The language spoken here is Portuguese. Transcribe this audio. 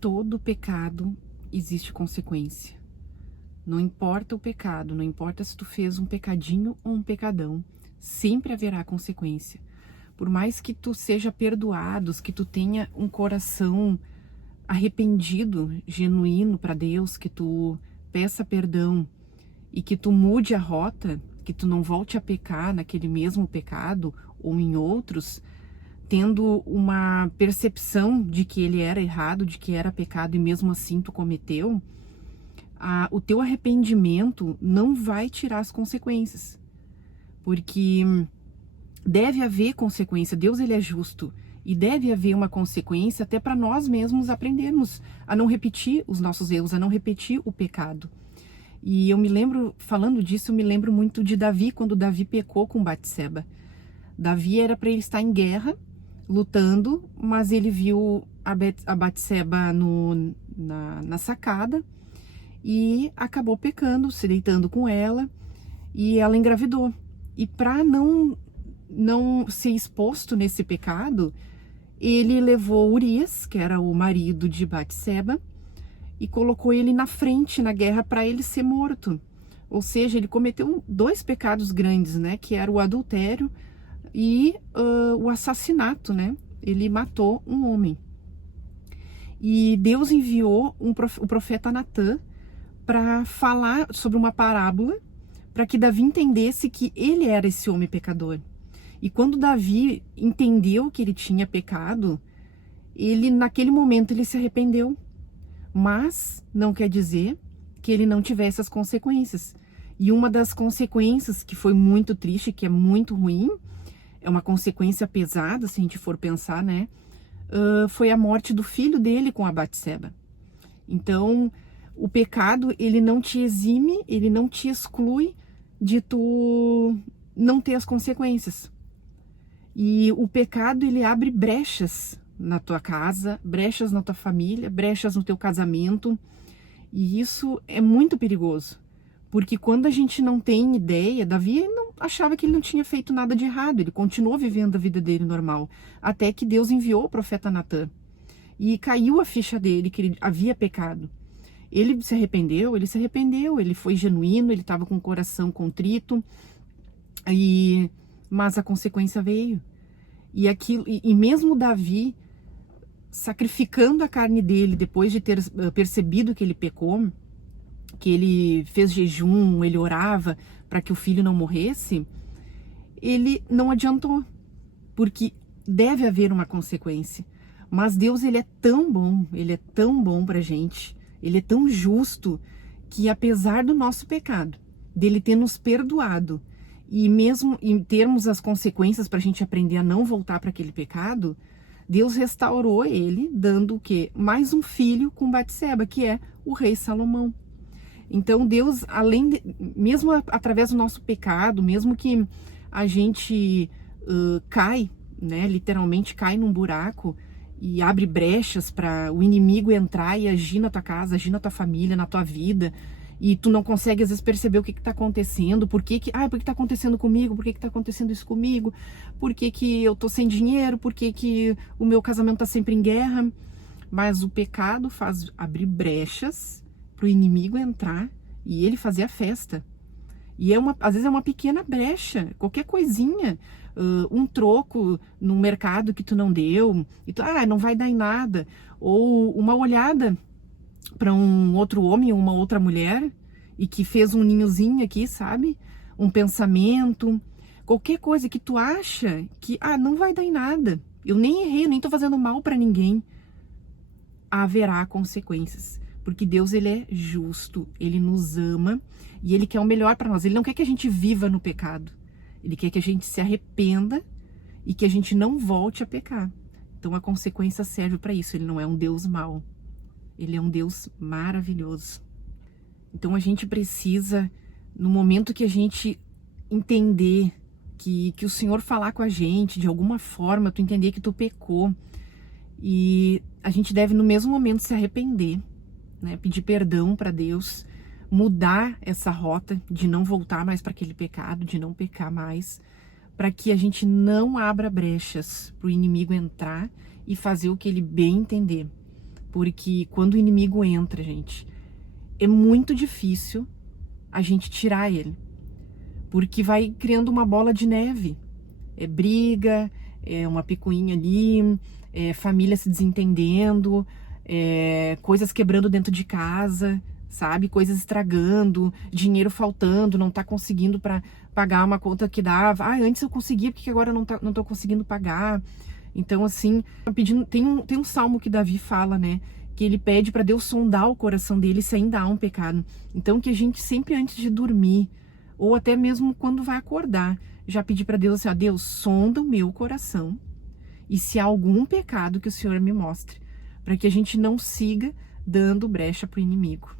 todo pecado existe consequência. Não importa o pecado, não importa se tu fez um pecadinho ou um pecadão, sempre haverá consequência. Por mais que tu seja perdoado, que tu tenha um coração arrependido, genuíno para Deus, que tu peça perdão e que tu mude a rota, que tu não volte a pecar naquele mesmo pecado ou em outros, tendo uma percepção de que ele era errado, de que era pecado e mesmo assim tu cometeu, o teu arrependimento não vai tirar as consequências, porque deve haver consequência. Deus, ele é justo e deve haver uma consequência até para nós mesmos aprendermos a não repetir os nossos erros, a não repetir o pecado. E eu me lembro, falando disso, eu me lembro muito de Davi, quando Davi pecou com Batseba. Davi era para ele estar em guerra, lutando, mas ele viu a Batseba na sacada e acabou pecando, se deitando com ela, e ela engravidou. E para não ser exposto nesse pecado, ele levou Urias, que era o marido de Batseba, e colocou ele na frente na guerra para ele ser morto. Ou seja, ele cometeu dois pecados grandes, né? Que era o adultério e o assassinato, né? Ele matou um homem. E Deus enviou o profeta Natã para falar sobre uma parábola, para que Davi entendesse que ele era esse homem pecador. E quando Davi entendeu que ele tinha pecado, ele naquele momento ele se arrependeu. Mas não quer dizer que ele não tivesse as consequências. E uma das consequências que foi muito triste, que é muito ruim, é uma consequência pesada, se a gente for pensar, né? Foi a morte do filho dele com a Batseba. Então, o pecado, ele não te exime, ele não te exclui de tu não ter as consequências. E o pecado, ele abre brechas na tua casa, brechas na tua família, brechas no teu casamento. E isso é muito perigoso. Porque quando a gente não tem ideia, Davi não achava que ele não tinha feito nada de errado, ele continuou vivendo a vida dele normal, até que Deus enviou o profeta Natã. E caiu a ficha dele, que ele havia pecado. Ele se arrependeu, ele foi genuíno, ele estava com o coração contrito, mas a consequência veio. E mesmo Davi, sacrificando a carne dele, depois de ter percebido que ele pecou, que ele fez jejum, ele orava para que o filho não morresse, ele não adiantou, porque deve haver uma consequência. Mas Deus, ele é tão bom pra gente, ele é tão justo, que apesar do nosso pecado, dele ter nos perdoado, e mesmo em termos as consequências para a gente aprender a não voltar para aquele pecado, Deus restaurou ele, dando o quê? Mais um filho com Batseba, que é o rei Salomão. Então Deus, mesmo através do nosso pecado, mesmo que a gente cai, né, literalmente cai num buraco e abre brechas para o inimigo entrar e agir na tua casa, agir na tua família, na tua vida, e tu não consegue às vezes perceber o que está acontecendo, por que está acontecendo comigo, por que está acontecendo isso comigo, por que eu tô sem dinheiro, por que o meu casamento está sempre em guerra. Mas o pecado faz abrir brechas para o inimigo entrar e ele fazer a festa. E às vezes é uma pequena brecha, qualquer coisinha, um troco no mercado que tu não deu, e tu, não vai dar em nada, ou uma olhada para um outro homem ou uma outra mulher e que fez um ninhozinho aqui, sabe? Um pensamento, qualquer coisa que tu acha que não vai dar em nada, eu nem errei, nem tô fazendo mal para ninguém, haverá consequências. Porque Deus, ele é justo, ele nos ama e ele quer o melhor para nós. Ele não quer que a gente viva no pecado. Ele quer que a gente se arrependa e que a gente não volte a pecar. Então a consequência serve para isso. Ele não é um Deus mau. Ele é um Deus maravilhoso. Então a gente precisa, no momento que a gente entender que o Senhor falar com a gente, de alguma forma, tu entender que tu pecou, e a gente deve no mesmo momento se arrepender, né? Pedir perdão para Deus, mudar essa rota de não voltar mais para aquele pecado, de não pecar mais, para que a gente não abra brechas para o inimigo entrar e fazer o que ele bem entender. Porque quando o inimigo entra, gente, é muito difícil a gente tirar ele. Porque vai criando uma bola de neve. É briga, é uma picuinha ali, é família se desentendendo, coisas quebrando dentro de casa, sabe? Coisas estragando, dinheiro faltando, não tá conseguindo para pagar uma conta que dava. Ah, antes eu conseguia, porque agora não tô conseguindo pagar. Então, assim, pedindo, tem um salmo que Davi fala, né? Que ele pede para Deus sondar o coração dele se ainda há um pecado. Então, que a gente sempre antes de dormir, ou até mesmo quando vai acordar, já pedir para Deus assim, ó, Deus, sonda o meu coração e se há algum pecado que o Senhor me mostre, para que a gente não siga dando brecha para o inimigo.